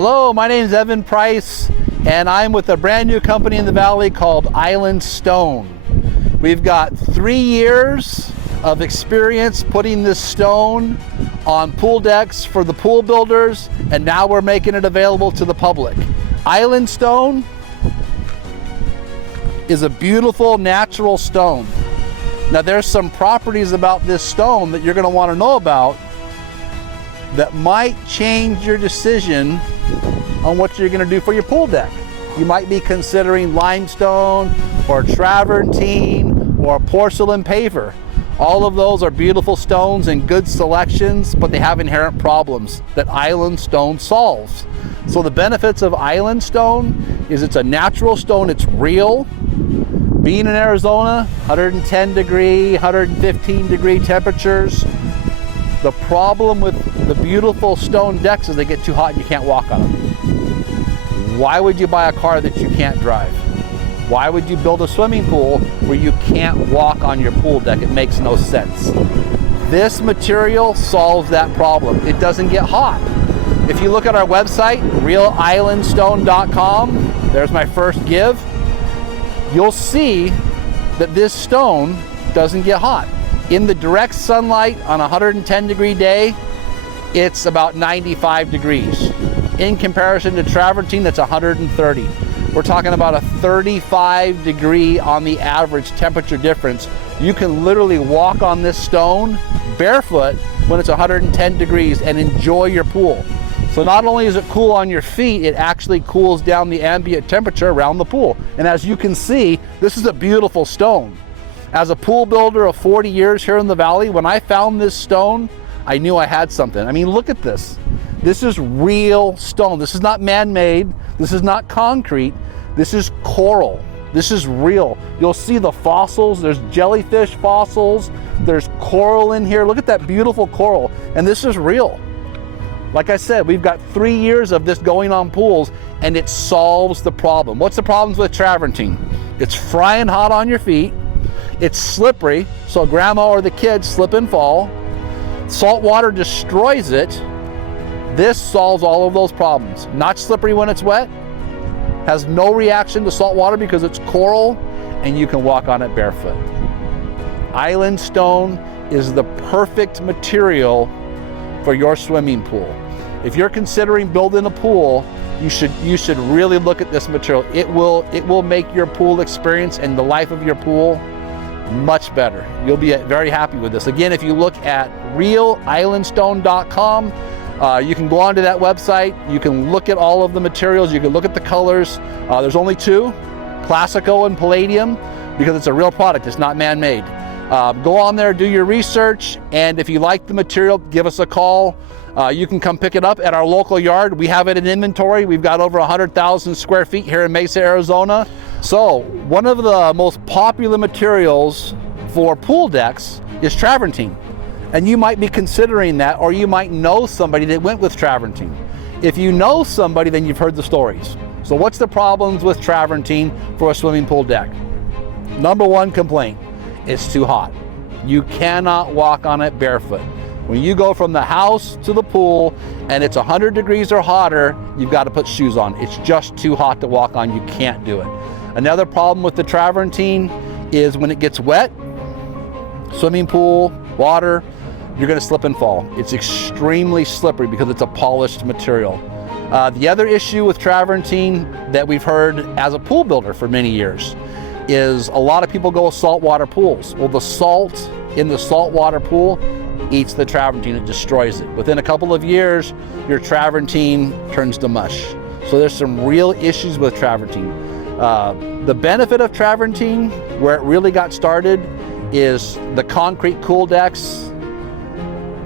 Hello, my name is Evan Price, and I'm with a brand new company in the Valley called Island Stone. We've got 3 years of experience putting this stone on pool decks for the pool builders, and now we're making it available to the public. Island Stone is a beautiful natural stone. Now there's some properties about this stone that you're going to want to know about that might change your decision on what you're going to do for your pool deck. You might be considering limestone or travertine or porcelain paver. All of those are beautiful stones and good selections, but they have inherent problems that Island Stone solves. So the benefits of Island Stone is it's a natural stone, it's real. Being in Arizona, 110 degree, 115 degree temperatures. The problem with the beautiful stone decks is they get too hot and you can't walk on them. Why would you buy a car that you can't drive? Why would you build a swimming pool where you can't walk on your pool deck? It makes no sense. This material solves that problem. It doesn't get hot. If you look at our website, realislandstone.com, there's my first give, you'll see that this stone doesn't get hot. In the direct sunlight on a 110 degree day, it's about 95 degrees. In comparison to travertine, that's 130. We're talking about a 35 degree on the average temperature difference. You can literally walk on this stone barefoot when it's 110 degrees and enjoy your pool. So not only is it cool on your feet, it actually cools down the ambient temperature around the pool. And as you can see, this is a beautiful stone. As a pool builder of 40 years here in the Valley, when I found this stone, I knew I had something. I mean, look at this. This is real stone. This is not man-made. This is not concrete. This is coral. This is real. You'll see the fossils. There's jellyfish fossils. There's coral in here. Look at that beautiful coral. And this is real. Like I said, we've got 3 years of this going on pools, and it solves the problem. What's the problems with travertine? It's frying hot on your feet. It's slippery, so grandma or the kids slip and fall. Salt water destroys it. This solves all of those problems. Not slippery when it's wet, has no reaction to salt water because it's coral, and you can walk on it barefoot. Island Stone is the perfect material for your swimming pool. If you're considering building a pool, you should really look at this material. It will make your pool experience and the life of your pool much better. You'll be very happy with this. Again, if you look at realislandstone.com, you can go onto that website. You can look at all of the materials. You can look at the colors. There's only two, Classico and Palladium, because it's a real product. It's not man-made. Go on there, do your research, and if you like the material, give us a call. You can come pick it up at our local yard. We have it in inventory. We've got over 100,000 square feet here in Mesa, Arizona. So one of the most popular materials for pool decks is travertine. And you might be considering that, or you might know somebody that went with travertine. If you know somebody, then you've heard the stories. So what's the problems with travertine for a swimming pool deck? Number one complaint, it's too hot. You cannot walk on it barefoot. When you go from the house to the pool and it's 100 degrees or hotter, you've got to put shoes on. It's just too hot to walk on. You can't do it. Another problem with the travertine is when it gets wet, swimming pool, water, you're going to slip and fall. It's extremely slippery because it's a polished material. The other issue with travertine that we've heard as a pool builder for many years is a lot of people go with saltwater pools. Well, the salt in the saltwater pool eats the travertine, it destroys it. Within a couple of years, your travertine turns to mush. So there's some real issues with travertine. The benefit of travertine, where it really got started, is the concrete cool decks.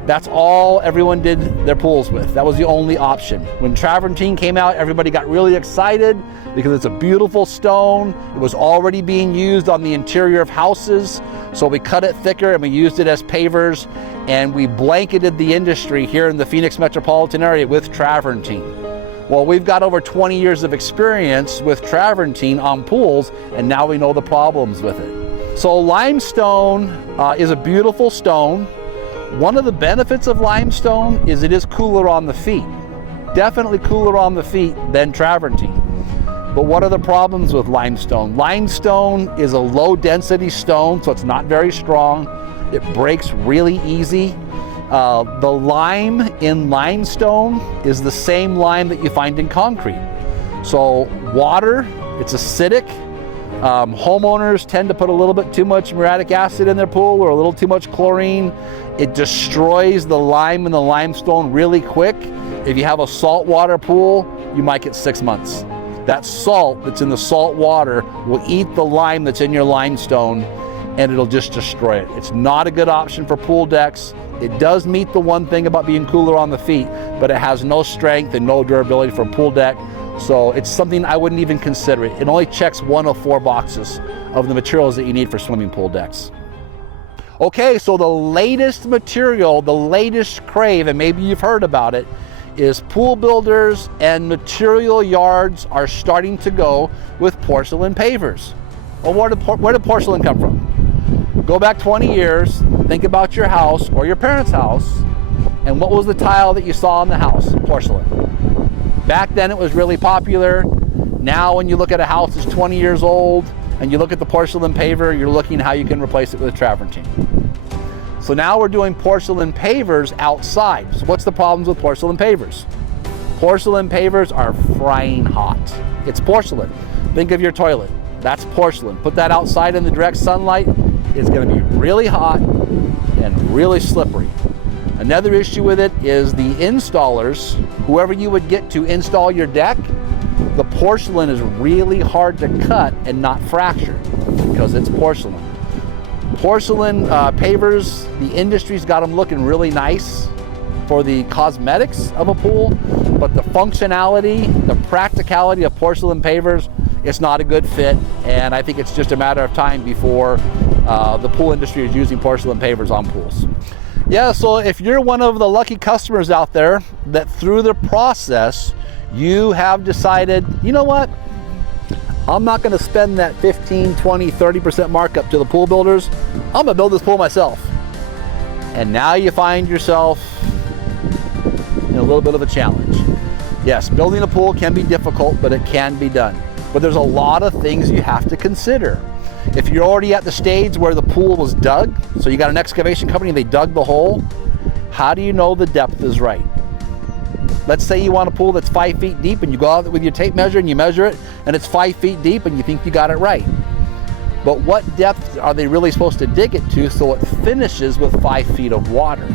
That's all everyone did their pools with. That was the only option. When travertine came out, everybody got really excited because it's a beautiful stone. It was already being used on the interior of houses. So we cut it thicker and we used it as pavers, and we blanketed the industry here in the Phoenix metropolitan area with travertine. Well, we've got over 20 years of experience with travertine on pools, and now we know the problems with it. So limestone is a beautiful stone. One of the benefits of limestone is it is cooler on the feet. definitely cooler on the feet than travertine. But what are the problems with limestone? Limestone is a low density stone, so it's not very strong. It breaks really easy. The lime in limestone is the same lime that you find in concrete. So water, it's acidic. Homeowners tend to put a little bit too much muriatic acid in their pool or a little too much chlorine. It destroys the lime in the limestone really quick. If you have a saltwater pool, you might get 6 months. That salt that's in the salt water will eat the lime that's in your limestone, and it'll just destroy it. It's not a good option for pool decks. It does meet the one thing about being cooler on the feet, but it has no strength and no durability for a pool deck. So it's something I wouldn't even consider it. It only checks 1 of 4 boxes of the materials that you need for swimming pool decks. Okay, so the latest material, the latest crave, and maybe you've heard about it, is pool builders and material yards are starting to go with porcelain pavers. Well, where did porcelain come from? Go back 20 years, think about your house or your parents' house, and what was the tile that you saw in the house? Porcelain. Back then it was really popular. Now when you look at a house that's 20 years old and you look at the porcelain paver, you're looking at how you can replace it with travertine. So now we're doing porcelain pavers outside. So what's the problems with porcelain pavers? Porcelain pavers are frying hot. It's porcelain. Think of your toilet. That's porcelain. Put that outside in the direct sunlight, it's going to be really hot and really slippery. Another issue with it is the installers, whoever you would get to install your deck, the porcelain is really hard to cut and not fracture because it's porcelain. Porcelain pavers, the industry's got them looking really nice for the cosmetics of a pool, but the functionality, the practicality of porcelain pavers, it's not a good fit, and I think it's just a matter of time before the pool industry is using porcelain pavers on pools. Yeah, so if you're one of the lucky customers out there that through the process, you have decided, you know what? I'm not gonna spend that 15, 20, 30% markup to the pool builders. I'm gonna build this pool myself. And now you find yourself in a little bit of a challenge. Yes, building a pool can be difficult, but it can be done. But there's a lot of things you have to consider. If you're already at the stage where the pool was dug, so you got an excavation company and they dug the hole, how do you know the depth is right? Let's say you want a pool that's 5 feet deep and you go out with your tape measure and you measure it and it's 5 feet deep and you think you got it right. But what depth are they really supposed to dig it to so it finishes with 5 feet of water?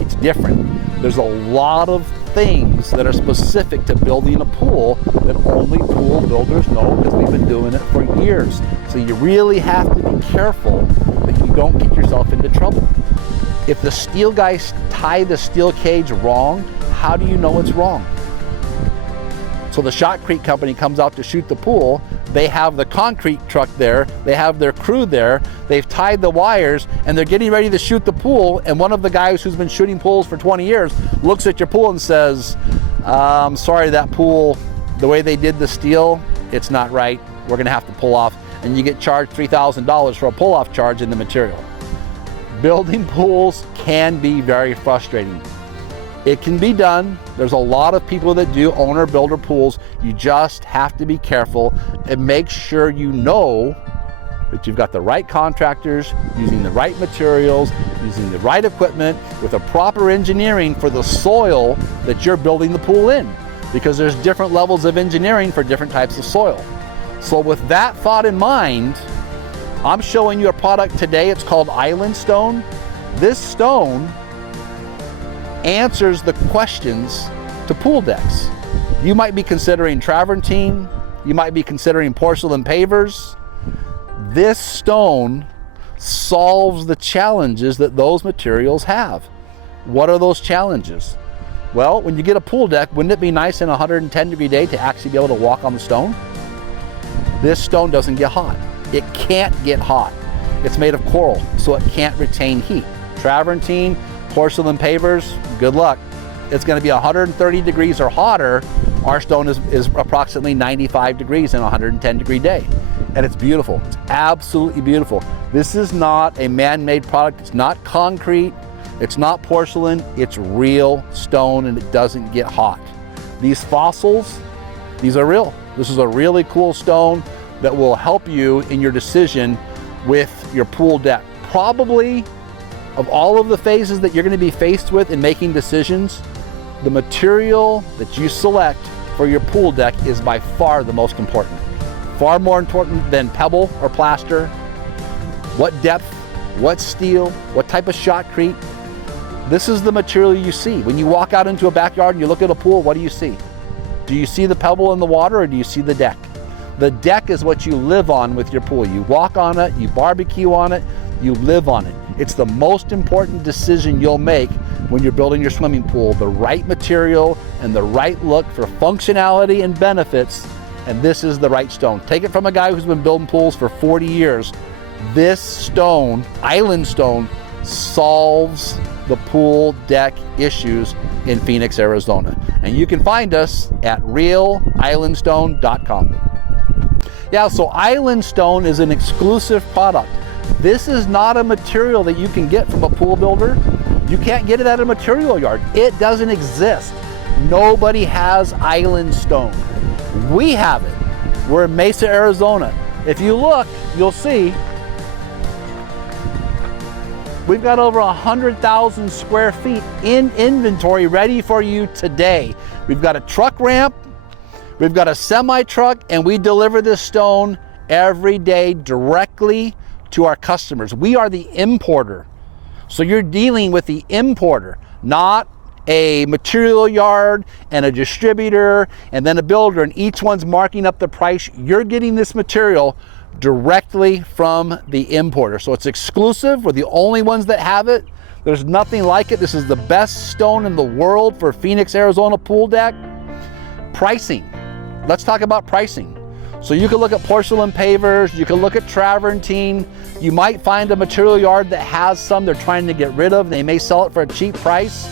It's different. There's a lot of things that are specific to building a pool that only pool builders know because we've been doing it for years. So you really have to be careful that you don't get yourself into trouble. If the steel guys tie the steel cage wrong, how do you know it's wrong? So the shotcrete company comes out to shoot the pool, they have the concrete truck there, they have their crew there, they've tied the wires, and they're getting ready to shoot the pool, and one of the guys who's been shooting pools for 20 years looks at your pool and says, sorry, that pool, the way they did the steel, it's not right, we're gonna have to pull off, and you get charged $3,000 for a pull-off charge in the material. Building pools can be very frustrating. It can be done. There's a lot of people that do owner builder pools. You just have to be careful and make sure you know that you've got the right contractors, using the right materials, using the right equipment, with a proper engineering for the soil that you're building the pool in, because there's different levels of engineering for different types of soil. So with that thought in mind, I'm showing you a product today. It's called Island Stone. This stone answers the questions to pool decks. You might be considering travertine, you might be considering porcelain pavers. This stone solves the challenges that those materials have. What are those challenges? Well, when you get a pool deck, wouldn't it be nice in a 110-degree day to actually be able to walk on the stone? This stone doesn't get hot. It can't get hot. It's made of coral, so it can't retain heat. Travertine, porcelain pavers, good luck. It's going to be 130 degrees or hotter. Our stone is approximately 95 degrees in a 110-degree day. And it's beautiful. It's absolutely beautiful. This is not a man-made product. It's not concrete. It's not porcelain. It's real stone, and it doesn't get hot. these fossils, these are real. This is a really cool stone that will help you in your decision with your pool deck. Probably of all of the phases that you're going to be faced with in making decisions, the material that you select for your pool deck is by far the most important. Far more important than pebble or plaster, what depth, what steel, what type of shotcrete. This is the material you see. When you walk out into a backyard and you look at a pool, what do you see? Do you see the pebble in the water, or do you see the deck? The deck is what you live on with your pool. You walk on it, you barbecue on it, you live on it. It's the most important decision you'll make when you're building your swimming pool. The right material and the right look for functionality and benefits, and this is the right stone. Take it from a guy who's been building pools for 40 years. This stone, island stone, solves the pool deck issues in Phoenix, Arizona. And you can find us at realislandstone.com. Yeah, so island stone is an exclusive product. This is not a material that you can get from a pool builder. You can't get it at a material yard. It doesn't exist. Nobody has island stone. We have it. We're in Mesa, Arizona. If you look, you'll see we've got over 100,000 square feet in inventory ready for you today. We've got a truck ramp, we've got a semi truck, and we deliver this stone every day directly to our customers. We are the importer. So you're dealing with the importer, not a material yard and a distributor and then a builder, and each one's marking up the price. You're getting this material directly from the importer. So it's exclusive. We're the only ones that have it. There's nothing like it. This is the best stone in the world for Phoenix, Arizona pool deck. Pricing. Let's talk about pricing. So you can look at porcelain pavers, you can look at travertine. You might find a material yard that has some they're trying to get rid of. They may sell it for a cheap price,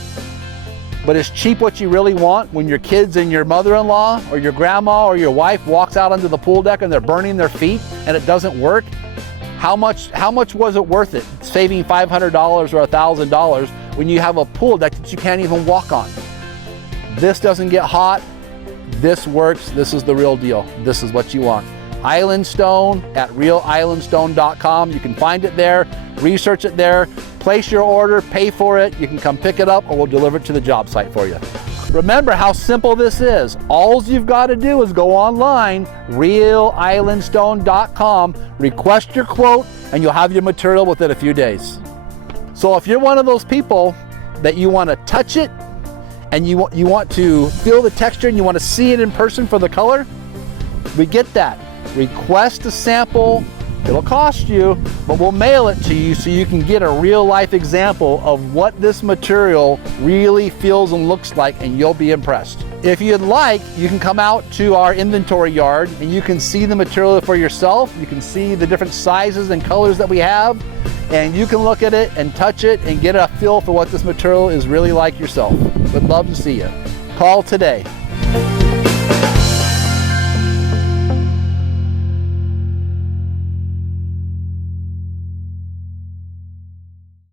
but is cheap what you really want when your kids and your mother-in-law or your grandma or your wife walks out onto the pool deck and they're burning their feet and it doesn't work? How much was it worth it, saving $500 or $1,000 when you have a pool deck that you can't even walk on? This doesn't get hot. This works. This is the real deal. This is what you want. Island Stone at realislandstone.com. You can find it there, research it there, place your order, pay for it. You can come pick it up or we'll deliver it to the job site for you. Remember how simple this is. All you've got to do is go online, realislandstone.com, request your quote, and you'll have your material within a few days. So if you're one of those people that you want to touch it, and you want to feel the texture and you want to see it in person for the color, we get that. Request a sample. It'll cost you, but we'll mail it to you so you can get a real life example of what this material really feels and looks like, and you'll be impressed. If you'd like, you can come out to our inventory yard and you can see the material for yourself. You can see the different sizes and colors that we have, and you can look at it and touch it and get a feel for what this material is really like yourself. Would love to see you. Call today.